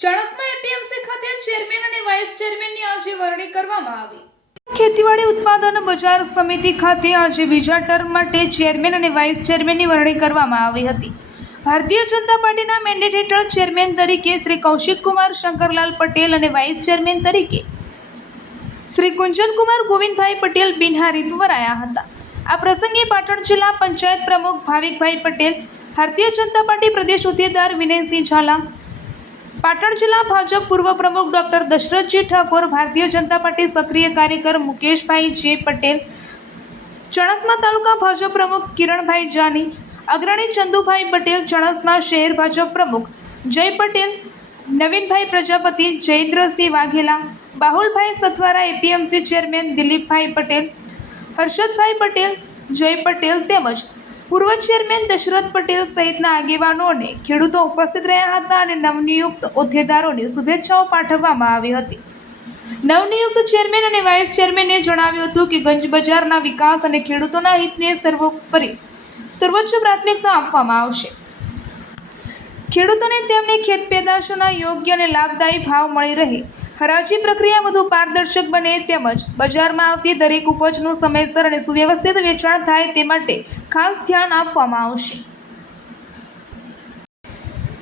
ચણસમાં APMC ખાતે chairman અને vice ચેરમેનની આજે વરણી કરવામાં આવી। ખેતીવાડી ઉત્પાદન બજાર સમિતિ ખાતે આજે બીજા ટર્મ માટે ચેરમેન અને વાઇસ ચેરમેનની વરણી કરવામાં આવી હતી। ભારતીય જનતા પાર્ટીના મેન્ડેટ હેઠળ ચેરમેન તરીકે શ્રી કૌશિકકુમાર શંકરલાલ પટેલ અને વાઇસ ચેરમેન તરીકે શ્રી કુંજનકુમાર ગોવિંદભાઈ પટેલ બિનહરીફ વરાયા હતા। આ પ્રસંગે પાટણ જિલ્લા પંચાયત પ્રમુખ ભાવિકભાઈ પટેલ, ભારતીય જનતા પાર્ટી પ્રદેશ હોદ્દેદાર વિનયસિંહ ઝાલા, પાટણ જિલ્લા ભાજપ પૂર્વ પ્રમુખ ડોક્ટર દશરથજી ઠાકોર, ભારતીય જનતા પાર્ટી સક્રિય કાર્યકર મુકેશભાઈ જે પટેલ, ચણસમા તાલુકા ભાજપ પ્રમુખ કિરણભાઈ જાની, અગ્રણી ચંદુભાઈ પટેલ, ચણસમા શહેર ભાજપ પ્રમુખ જય પટેલ, નવીનભાઈ પ્રજાપતિ, જયેન્દ્રસિંહ વાઘેલા, બાહુલભાઈ સથવારા, એપીએમસી ચેરમેન દિલીપભાઈ પટેલ, હર્ષદભાઈ પટેલ, જય પટેલ તેમજ પૂર્વ ચેરમેન દશરથ પટેલ સહિતના આગેવાનો અને ખેડૂતો ઉપસ્થિત રહ્યા હતા અને નવનિયુક્ત હોદ્દેદારોને શુભેચ્છાઓ પાઠવવામાં આવી હતી। નવનિયુક્ત ચેરમેન અને વાઇસ ચેરમેને જણાવ્યું હતું કે ગંજ બજારના વિકાસ અને ખેડૂતોના હિતને સર્વોચ્ચ પ્રાથમિકતા આપવામાં આવશે। ખેડૂતોને તેમની ખેત પેદાશોના યોગ્ય અને લાભદાયી ભાવ મળી રહે, હરાજી પ્રક્રિયા વધુ પારદર્શક બને તેમજ બજારમાં આવતી દરેક ઉપજનું સમયસર અને સુવ્યવસ્થિત વેચાણ થાય તે માટે ખાસ ધ્યાન આપવામાં આવશે।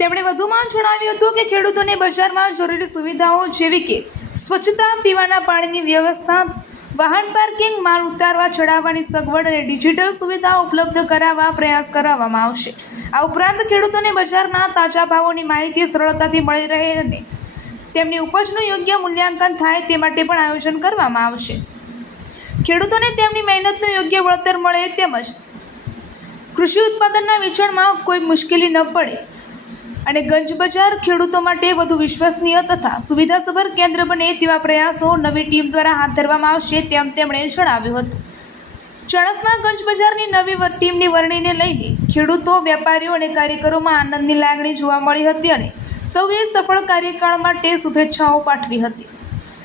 તેમણે વધુમાં જણાવ્યું હતું કે ખેડૂતોને બજારમાં જરૂરી સુવિધાઓ જેવી કે સ્વચ્છતા, પીવાના પાણીની વ્યવસ્થા, વાહન પાર્કિંગ, માલ ઉતારવા ચડાવવાની સગવડ અને ડિજિટલ સુવિધાઓ ઉપલબ્ધ કરાવવા પ્રયાસ કરવામાં આવશે। આ ઉપરાંત ખેડૂતોને બજારના તાજા ભાવોની માહિતી સરળતાથી મળી રહે અને તેમની ઉપજનું યોગ્ય મૂલ્યાંકન થાય તે માટે પણ આયોજન કરવામાં આવશે। ખેડૂતોને તેમની મહેનતનું યોગ્ય વળતર મળે તેમજ કૃષિ ઉત્પાદનના વેચાણમાં કોઈ મુશ્કેલી ન પડે અને ગંજ બજાર ખેડૂતો માટે વધુ વિશ્વસનીય તથા સુવિધાસભર કેન્દ્ર બને તેવા પ્રયાસો નવી ટીમ દ્વારા હાથ ધરવામાં આવશે તેમ તેમણે જણાવ્યું હતું। ચણસમા ગંજ બજારની નવી ટીમની વરણીને લઈને ખેડૂતો, વેપારીઓ અને કાર્યકરોમાં આનંદની લાગણી જોવા મળી હતી અને સૌએ સફળ કાર્યકાળ માટે શુભેચ્છાઓ પાઠવી હતી।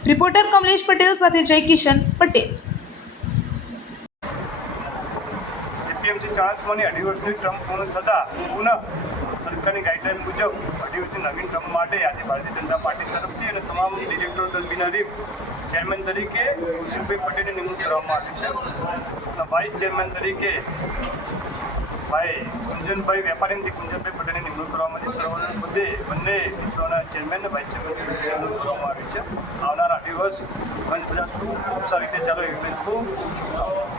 રિપોર્ટર કમલેશ પટેલ સાથે જય કિશન પટેલ। એપીએમસી ચણસમાની 2.5 વર્ષની ટર્મ પૂર્ણ થતાં પુનઃ સરકારની ગાઈડલાઈન મુજબ 2.5 વર્ષની નવીન ટર્મ માટે આજે ભારતીય જનતા પાર્ટી તરફથી અને તમામ ડિરેક્ટરો બિનહરીફ ચેરમેન તરીકે કૌશિકભાઈ પટેલની નિમણૂક કરવામાં આવી છે। વાઇસ ચેરમેન તરીકે ભાઈ કુંજનભાઈ વેપારીથી કુંજનભાઈ પટેલની નિમણૂક કરવામાં આવી। સર્વોચ્ચ મુદ્દે બંને મિત્રોના ચેરમેન અને વાઇસ ચેરમેનની નિમણૂક કરવામાં આવી છે। આવનારા 2 વર્ષ ગંજ બજાર ખૂબ સારી રીતે ચાલે એવી ખૂબ શુભકામનાઓ।